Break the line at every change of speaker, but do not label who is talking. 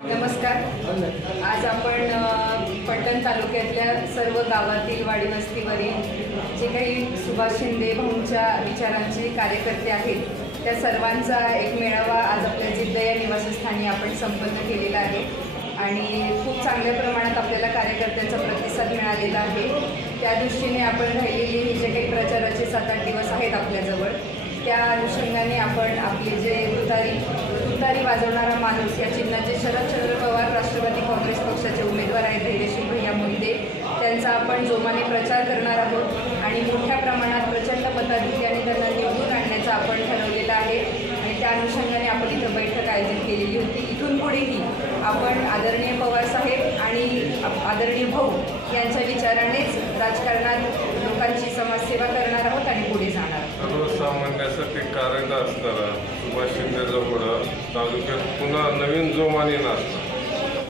नमस्कार. आज आपण तालुक्यातल्या सर्व गावातील वाडी वस्तीवरील जे काही सुभाष शिंदे भाऊंच्या विचारांचे कार्यकर्ते आहेत त्या सर्वांचा एक मेळावा आज आपल्या जिद्द या निवासस्थानी आपण संपन्न केलेला आहे. आणि खूप चांगल्या प्रमाणात आपल्याला कार्यकर्त्यांचा प्रतिसाद मिळालेला आहे. त्या दृष्टीने आपण राहिलेले हे जे काही प्रचाराचे सात आठ दिवस आहेत आपल्याजवळ त्या अनुषंगाने आपण आपले जे तुतारी तुतारी वाजवणारा माणूस या चिन्हाचे शरदचंद्र पवार राष्ट्रवादी काँग्रेस पक्षाचे उमेदवार आहेत धैर्यशील भैया मोहिते त्यांचा आपण जोमाने प्रचार करणार आहोत आणि मोठ्या प्रमाणात प्रचंड मताधिक्याने त्यांना निवडून आणण्याचं आपण ठरवलेलं आहे. आणि त्या अनुषंगाने आपण इथं बैठक आयोजित केलेली होती. इथून पुढेही आपण आदरणीय पवारसाहेब आणि आदरणीय भाऊ यांच्या विचारानेच राजकारणात लोकांची समाजसेवा करणार आहोत आणि पुढे जाणार
सर्वसामान्यासाठी कारण असताना सुभाष शिंदेचा पुढं तालुक्यात पुन्हा नवीन जोमाने नाचतात